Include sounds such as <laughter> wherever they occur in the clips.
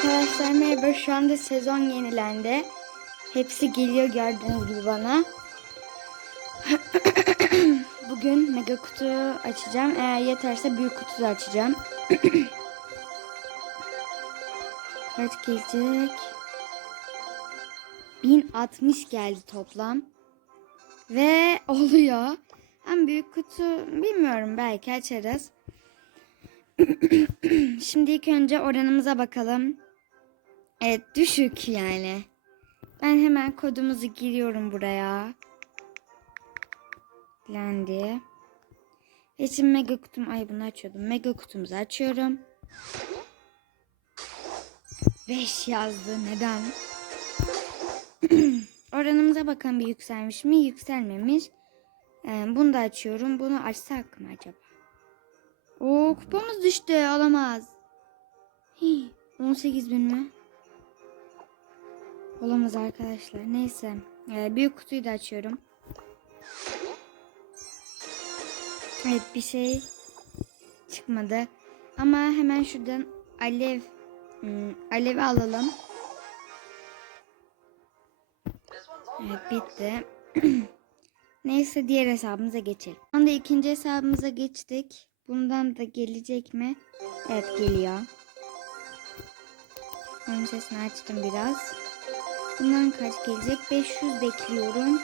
Arkadaşlar merhaba şu anda sezon yenilendi. Hepsi geliyor gördüğünüz gibi bana. <clears throat> Bugün mega kutu açacağım. Eğer yeterse büyük kutu da açacağım. <clears throat> Kaç gelecek? 1060 geldi toplam. Ve <laughs> oluyor. Ama büyük kutu bilmiyorum belki açarız. <clears throat> Şimdi ilk önce oranımıza bakalım. Evet düşük yani. Ben hemen kodumuzu giriyorum buraya. Lendi. Ve şimdi mega kutum. Ay bunu açıyordum. Mega kutumuzu açıyorum. 5 yazdı. Neden? <clears throat> Oranımıza bakın bir yükselmiş mi? Yükselmemiş. Ee, bunu da açıyorum. Bunu açsak mı acaba? Oo kupamız düştü. Olamaz. Hii, 18 bin mi? Olamaz arkadaşlar. Neyse. Ee, büyük kutuyu da açıyorum. Evet bir şey çıkmadı. Ama hemen şuradan alev hmm, alevi alalım. Evet bitti. <clears throat> Neyse diğer hesabımıza geçelim. Şu anda ikinci hesabımıza geçtik. Bundan da gelecek mi? Evet geliyor. Onun sesini açtım biraz. Bundan kaç gelecek? 500 bekliyorum.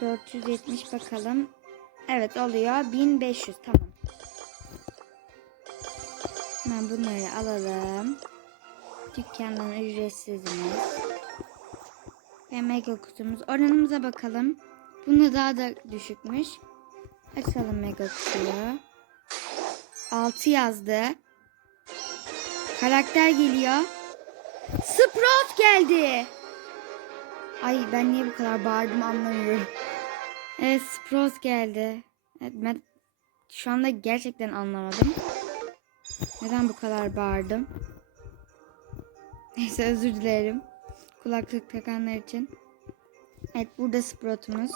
470 bakalım. Evet oluyor. 1500 tamam. Hemen bunları alalım. Dükkandan ücretsizimiz. Ve mega kutumuz. Oranımıza bakalım. Bunda daha da düşükmüş. Açalım mega kutuyu. 6 yazdı. Karakter geliyor. Sprout geldi. Ay ben niye bu kadar bağırdım anlamıyorum. Evet Sprout geldi. Evet, ben şu anda gerçekten anlamadım. Neden bu kadar bağırdım? Neyse özür dilerim. Kulaklık takanlar için. Evet burada Sprout'umuz.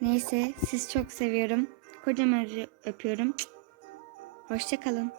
Neyse siz çok seviyorum. Kocaman öpüyorum. Hoşçakalın.